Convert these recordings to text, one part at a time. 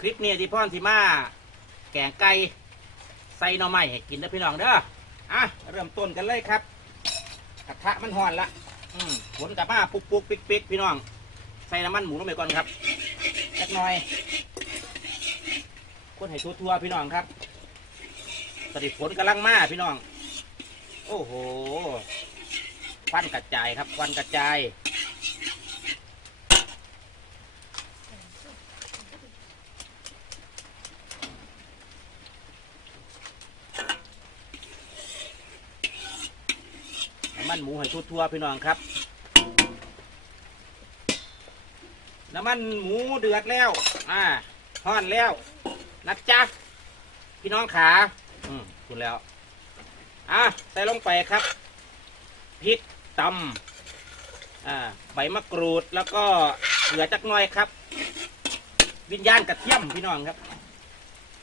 คลิปนี้ที่พ่อนที่มา แกงไก่ใส่หน่อไม้ให้กินนะพี่น้องเด้ออะเริ่มต้นกันเลยครับกระทะมันห่อนละอืมผลกับมาปุกปุกปิกปิกพี่น้อง ใส่น้ำมันหมูลงไปก่อนครับจักหน่อยคนให้ทั่วๆพี่น้องครับสติผลกำลังมาพี่น้อง โอ้โหควันกระจายครับควันกระจาย มันหมูให้ทั่วๆพี่น้องครับ น้ำมันหมูเดือดแล้ว อ่าห่อนแล้วนะจ๊ะพี่น้องขาอืมคุณแล้ว อะใส่ลงไปครับพริกตำอ่าใบมะกรูดแล้วก็เหลือจักหน่อยครับ วิญญาณกระเทียมพี่น้องครับ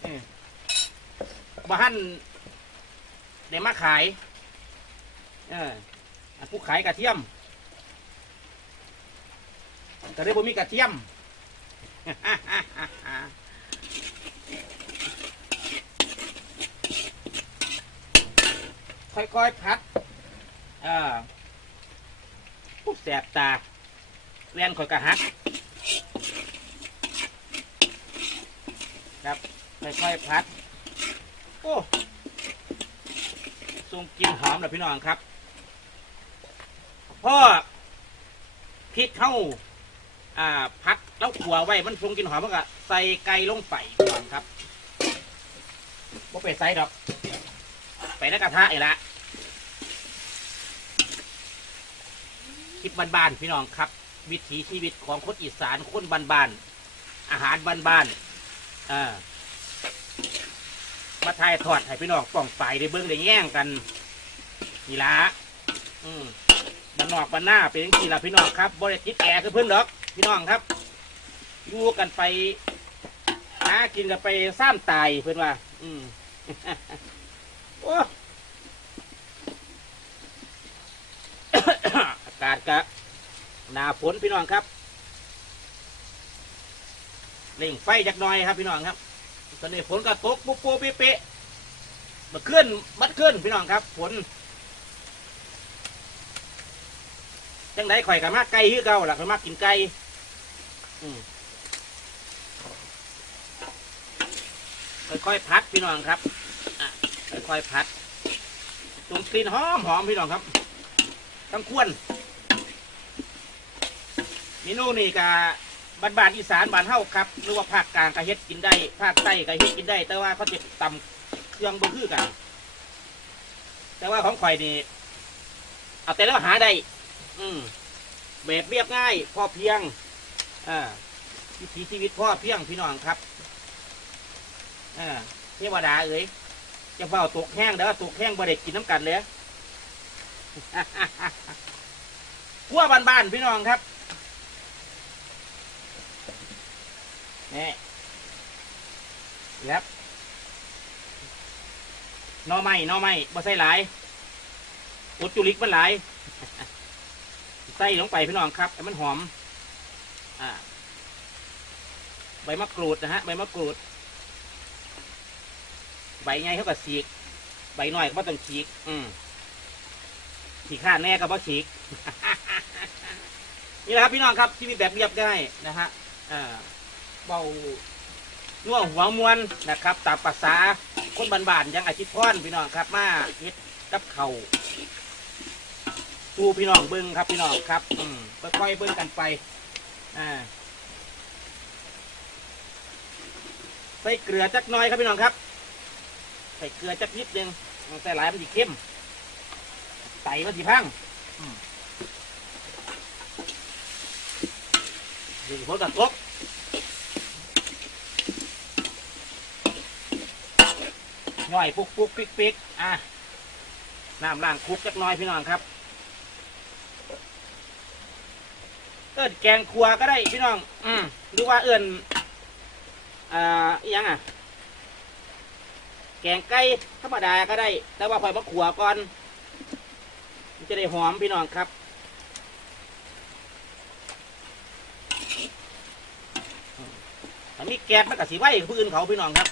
เออบ้านเดี๋ยวมาขาย เอออัน ผู้ขายกระเทียมก็เลยบ่มีกระเทียมค่อยๆพัดเออผู้แสบตาแวนข่อยกระหักครับค่อยๆพัด โอ้ทรงกินหอมเลยพี่น้องครับ พ่อพริกเข้าอ่าพักแล้วขัวไว้มันทรงกลินหอมมันก็ใส่ไก่ลงไปก่อนครับบ่ไปใส่ดอก ไปในกระทะอีกละคลิปบ้านๆพี่น้องครับ วิถีชีวิตของคนอีสานคนบ้านๆอาหารบ้านๆอ่ามาทายทอดให้พี่น้องป้องไปได้เบิ้งได้แย่งกันนี่ละอืม นนอกบ้านหน้าเป็นอย่างนี้ละพี่น้องครับบริติดแอร์คือเพื่อนดอกพี่น้องครับยู่กันไปหากินกันไปซ้ำตายเพื่อนว่า อืมโอ้อากาศกะหนาฝนพี่น้องครับเร่งไฟจักหน่อยครับ พี่น้องครับ ตอนนี้ฝนก็ตกปุ๊บปุ๊บเป๊ะเป๊ะมาขึ้นมัดขึ้นพี่น้องครับฝน จังไดข่อยกับมากไก่คือเก่าล่ะข่อยมากกินไก่อืมค่อยๆพัดพี่น้องครับอะค่อยๆพัดตรงกลิ่นหอมหอมพี่น้องครับต้องควรเมนูนี่กะบานบานๆอีสานบานเฮาครับ หรือว่าภาคกลางก็เฮ็ดกินได้ภาคใต้ก็เฮ็ดกินได้ แต่ว่าเขาจะตำเครื่องบ่คือกัน แต่ว่าของข่อยนี่เอาแต่แล้วหาได้ อืมแบบเรียบง่าย พอเพียงอ่าวิถีชีวิตพ่อเพียงพี่น้องครับอ่าเทวดาเอ๋ยจะเฝ้าตกแห้งเด้อตกแห้งบ่ได้กินน้ำกันเลยขั้วบ้านๆพี่น้องครับนี่ครับนอไม้นอไม้บ่ใส่หลายอุดจุลิกมันหลาย ใส่ลงไปพี่น้องครับให้มันหอม อ่า ใบมะกรูดนะฮะ ใบมะกรูด ใบไงเขาก็ฉีก ใบน้อยก็บ่ต้องฉีก อืมฉีกข้าแน่ก็บ่ฉีก นี่แหละครับพี่น้องครับชีวิตแบบเรียบง่ายนะฮะอ่าเบาน่วหัวมวนนะครับตามภาษาคนบ้านๆยังอาชีพพรพี่น้องครับ มาเฮ็ดกับเขาว ดูพี่น้องเบิ้งครับพี่น้องครับ อืมค่อยๆเบิ้งกันไป อ่า ใส่เกลือจักน้อยครับพี่น้องครับ ใส่เกลือจักนิดนึงใส่หลายมันจะเข้มไตมันจะพังอืมดึงหัวกบย่อยปุกปุกปิกปิกอะน้ำล้างคุกจักน้อยพี่น้องครับ เอิ้นแกงครัวก็ได้พี่น้อง อืมหรือว่าเอิ้นอ่าอหยังอะ แกงไก่ธรรมดาก็ได้ แต่ว่าพอยมาขัวก่อนมันจะได้หอมพี่น้องครับมีแก๊สมันก็สีไหวกับผู้อื่นเขาพี่น้องครับ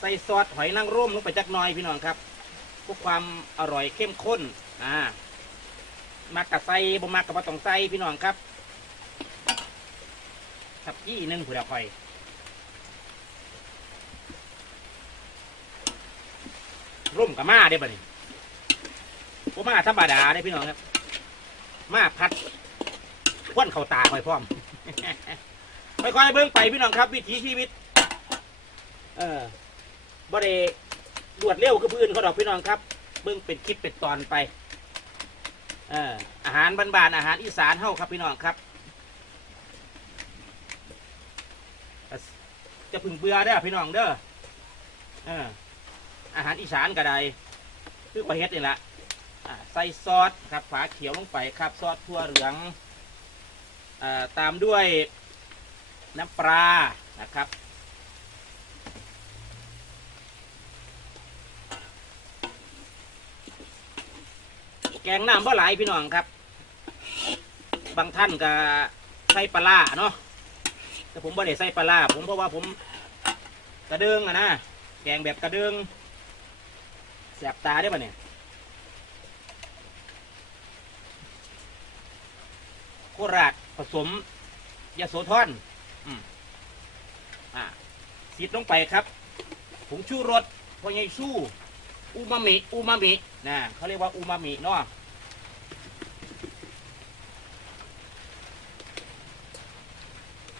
ใส่ซอสหอยนางรมลงไปจักหน่อยพี่น้องครับเพื่อความอร่อยเข้มข้น อ่า มักกะใส่บ่มักกะบ่ต้องใส่พี่น้องครับสับยี่หนึ่งผู้ดาวคอยร่มกับมาได้ป่นี่บ่มาธรรมดาได้พี่น้องครับ มาพัดควันเข่าตาคอยพร้อมค่อยๆเบิ่งไปพี่น้องครับ วิถีชีวิต เออบ่ได้รวดเร็วคือพื้นเขาดอกพี่น้องครับ เบิ่งเป็นคลิปเป็นตอนไป เอออาหารบ้านๆอาหารอีสานเฮาครับพี่น้องครับจะพึ่งเบื่อได้อพี่น้องเด้อเอออาหารอีสานก็ได้คือประเฮ็ดนี่แหละใส่ซอสครับฝาเขียวลงไปครับซอสทั่วเหลืองอตามด้วยน้ำปลานะครับ แกงน้ำบ่หลายพี่น้องครับ บางท่านก็ใส่ปลาเนาะแต่ผมบ่ได้ใส่ปลาผมเพราะว่าผมกระเดืองอะนะแกงแบบกระเดืองแสบตาได้ปะเนี่ยโคราชผสมยาโสธรอืมอ่าสีดลงไปครับผงชูรสพอใหญ่สู้ อูมามิอูมามินะเขาเรียกว่าอูมามิเนาะ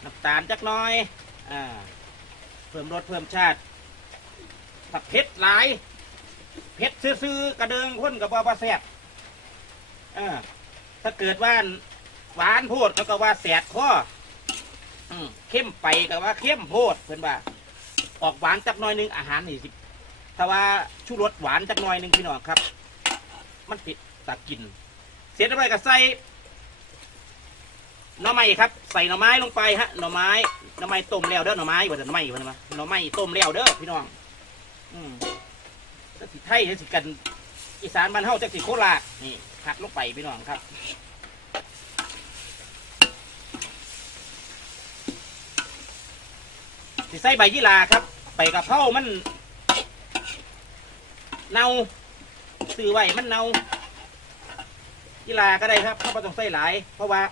น้ำตาลจักน้อยอ่าเพิ่มรสเพิ่มชาติถ้าเผ็ดหลายเผ็ดซื่อๆกระเดิงคนกับว่าแสบเออถ้าเกิดว่าหวานโพดแล้วก็ว่าแสบข้อเข้มไปก็ว่าเข้มโพดเพื่อนว่า ออกหวานจักน้อยนึงอาหารนี่สิ ถ้าว่าชูรสหวานจักหน้อยหนึ่งพี่น้องครับ มันติดตากินเสร็จแล้วไปก็ใส่หน่อไม้ครับ ใส่หน่อไม้ลงไปฮะหน่อไม้หน่อไม้ต้มแล้วเด้อหน่อไม้ว่าแต่หน่อไม้ว่าแต่มาหน่อไม้ต้มแล้วเด้อพี่น้อง อืมจักสิไทยจักสิกัน อีสานบ้านเฮาจักสิโคราชนี่หักลงไปพี่น้องครับสิใส่ใบยี่หราครับใบกะเพรามัน เน่าซื้อไว้มันเน่ายี่หราก็ได้ครับเพราะว่ต้องใส่หลาย เพราะว่า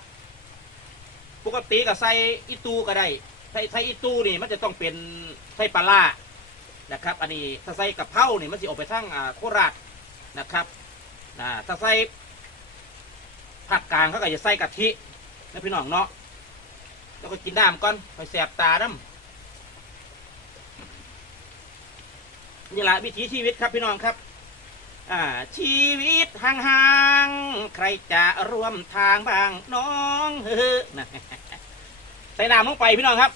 ปกติก็ใส่อีตูก็ได้ใส่ใส่อีตูนี่มันจะต้องเป็นใส่ปลาร้านะครับ อันนี้ถ้าใส่กับเพรานี่มันจะออกไปทางอ่าโคราชนะครับอ่าถ้าใส่ภาคกลางเขาก็จะใส่กะทินะพี่น้องเนาะแล้วก็กินน้ำก่อนไปแสบตาน้ำ นี่แหละวิถีชีวิตครับพี่น้องครับ อ่า ชีวิตห่างๆใครจะร่วมทางบ้างน้องเฮ้อนะใส่น้ำลงไปพี่น้องครับ